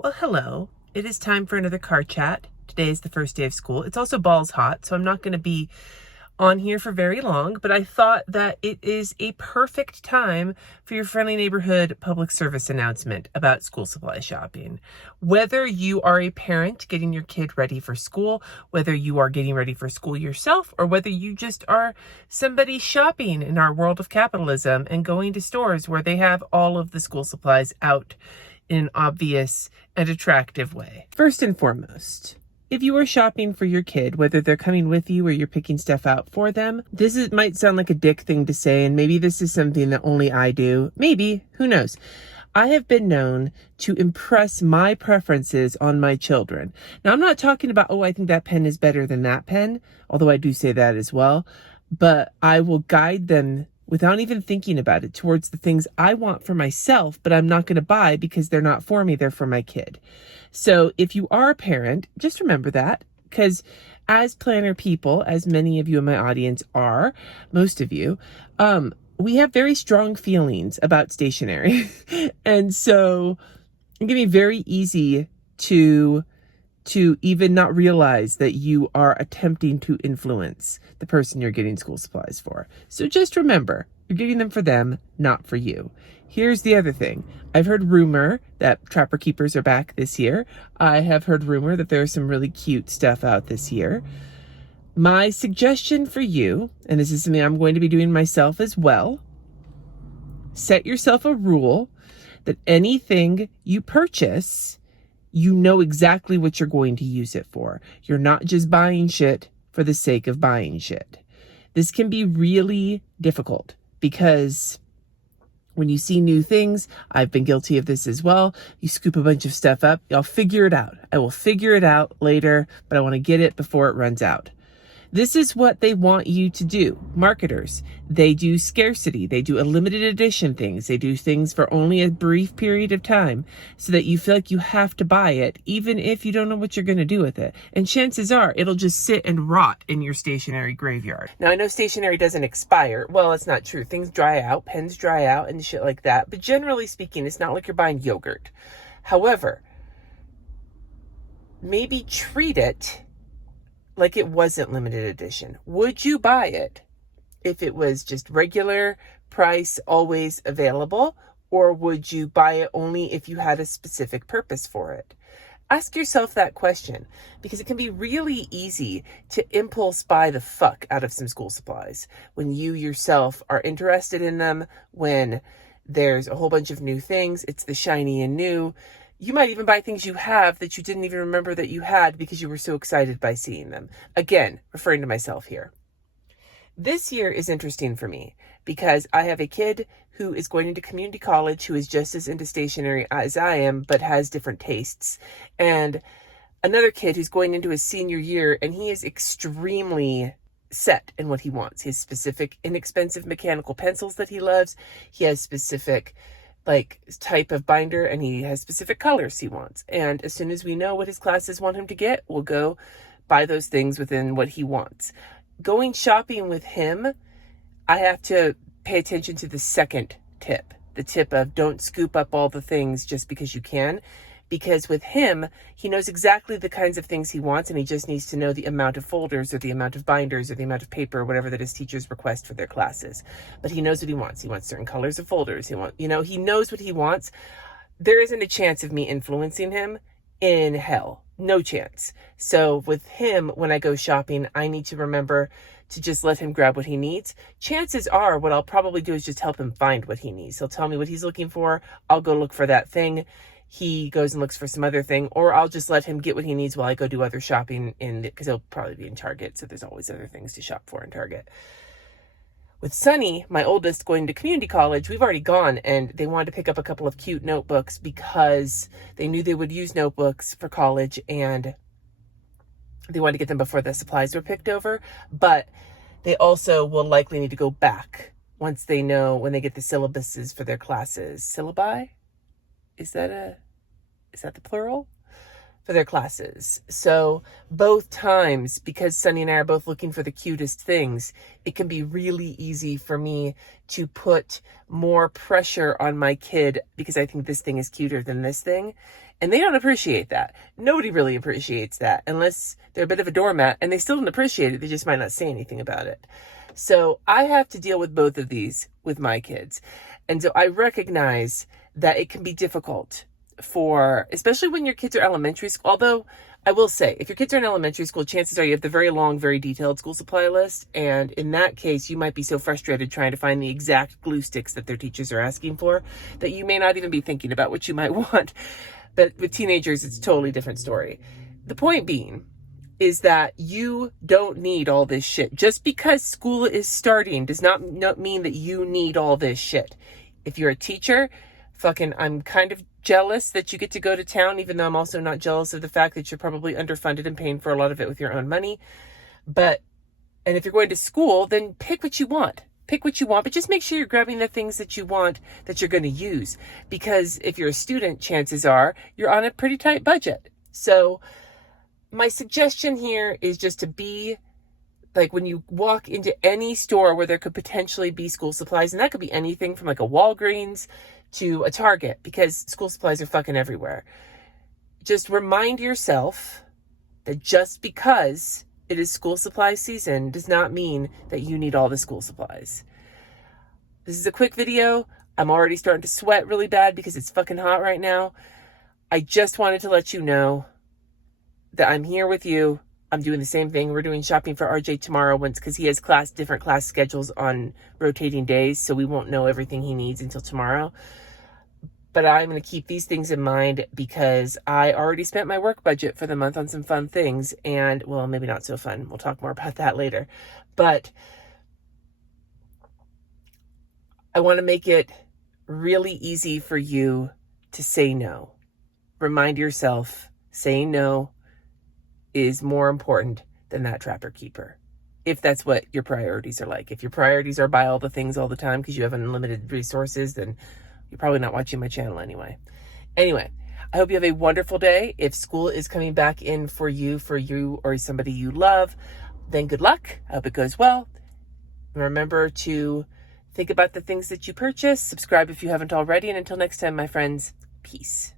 Well, hello. It is time for another car chat. Today is the first day of school. It's also balls hot, so I'm not going to be on here for very long, but I thought that it is a perfect time for your friendly neighborhood public service announcement about school supply shopping. Whether you are a parent getting your kid ready for school, whether you are getting ready for school yourself, or whether you just are somebody shopping in our world of capitalism and going to stores where they have all of the school supplies out in an obvious and attractive way. First and foremost, if you are shopping for your kid, whether they're coming with you or you're picking stuff out for them, might sound like a dick thing to say, and maybe this is something that only I do. Maybe, who knows? I have been known to impress my preferences on my children. Now, I'm not talking about, I think that pen is better than that pen, although I do say that as well, but I will guide them without even thinking about it towards the things I want for myself, but I'm not going to buy because they're not for me, they're for my kid. So if you are a parent, just remember that, because as planner people, as many of you in my audience are, most of you, we have very strong feelings about stationery. And so it can be very easy to even not realize that you are attempting to influence the person you're getting school supplies for. So just remember, you're getting them for them, not for you. Here's the other thing. I've heard rumor that Trapper Keepers are back this year. I have heard rumor that there's some really cute stuff out this year. My suggestion for you, and this is something I'm going to be doing myself as well, set yourself a rule that anything you purchase, you know exactly what you're going to use it for. You're not just buying shit for the sake of buying shit. This can be really difficult because when you see new things, I've been guilty of this as well. You scoop a bunch of stuff up, I'll figure it out. I will figure it out later, but I want to get it before it runs out. This is what they want you to do. Marketers, they do scarcity. They do a limited edition things. They do things for only a brief period of time so that you feel like you have to buy it, even if you don't know what you're going to do with it. And chances are it'll just sit and rot in your stationery graveyard. Now, I know stationery doesn't expire. Well, it's not true. Things dry out, pens dry out and shit like that. But generally speaking, it's not like you're buying yogurt. However, maybe treat it like it wasn't limited edition. Would you buy it if it was just regular price, always available? Or would you buy it only if you had a specific purpose for it? Ask yourself that question, because it can be really easy to impulse buy the fuck out of some school supplies when you yourself are interested in them, when there's a whole bunch of new things, it's the shiny and new. You might even buy things you have that you didn't even remember that you had because you were so excited by seeing them. Again, referring to myself here. This year is interesting for me because I have a kid who is going into community college who is just as into stationery as I am, but has different tastes. And another kid who's going into his senior year, and he is extremely set in what he wants. He has specific inexpensive mechanical pencils that he loves. He has specific type of binder, and he has specific colors he wants. And as soon as we know what his classes want him to get, we'll go buy those things within what he wants. Going shopping with him, I have to pay attention to the second tip, the tip of don't scoop up all the things just because you can. Because with him, he knows exactly the kinds of things he wants, and he just needs to know the amount of folders or the amount of binders or the amount of paper or whatever that his teachers request for their classes. But he knows what he wants. He wants certain colors of folders. He knows what he wants. There isn't a chance of me influencing him in hell. No chance. So with him, when I go shopping, I need to remember to just let him grab what he needs. Chances are what I'll probably do is just help him find what he needs. He'll tell me what he's looking for. I'll go look for that thing. He goes and looks for some other thing, or I'll just let him get what he needs while I go do other shopping because he'll probably be in Target. So there's always other things to shop for in Target. With Sunny, my oldest, going to community college, we've already gone, and they wanted to pick up a couple of cute notebooks because they knew they would use notebooks for college, and they wanted to get them before the supplies were picked over. But they also will likely need to go back once they know, when they get the syllabuses for their classes. Syllabi? Is that the plural? For their classes. So both times, because Sunny and I are both looking for the cutest things, it can be really easy for me to put more pressure on my kid because I think this thing is cuter than this thing. And they don't appreciate that. Nobody really appreciates that unless they're a bit of a doormat, and they still don't appreciate it. They just might not say anything about it. So I have to deal with both of these with my kids. And so I recognize that it can be difficult especially when your kids are elementary school. Although I will say, if your kids are in elementary school, chances are you have the very long, very detailed school supply list. And in that case, you might be so frustrated trying to find the exact glue sticks that their teachers are asking for that you may not even be thinking about what you might want. But with teenagers, it's a totally different story. The point being is that you don't need all this shit. Just because school is starting does not mean that you need all this shit. If you're a teacher, I'm kind of jealous that you get to go to town, even though I'm also not jealous of the fact that you're probably underfunded and paying for a lot of it with your own money. And if you're going to school, then pick what you want. Pick what you want, but just make sure you're grabbing the things that you want that you're going to use. Because if you're a student, chances are you're on a pretty tight budget. So my suggestion here is just to be like, when you walk into any store where there could potentially be school supplies, and that could be anything from like a Walgreens to a Target, because school supplies are fucking everywhere. Just remind yourself that just because it is school supply season does not mean that you need all the school supplies. This is a quick video. I'm already starting to sweat really bad because it's fucking hot right now. I just wanted to let you know that I'm here with you. I'm doing the same thing. We're doing shopping for RJ tomorrow because he has different class schedules on rotating days, so we won't know everything he needs until tomorrow. But I'm going to keep these things in mind because I already spent my work budget for the month on some fun things, and, well, maybe not so fun. We'll talk more about that later. But I want to make it really easy for you to say no. Remind yourself, saying no is more important than that trapper keeper. If that's what your priorities are like. If your priorities are buy all the things all the time because you have unlimited resources, then you're probably not watching my channel anyway. Anyway, I hope you have a wonderful day. If school is coming back in for you or somebody you love, then good luck. I hope it goes well. Remember to think about the things that you purchase. Subscribe if you haven't already. And until next time, my friends, peace.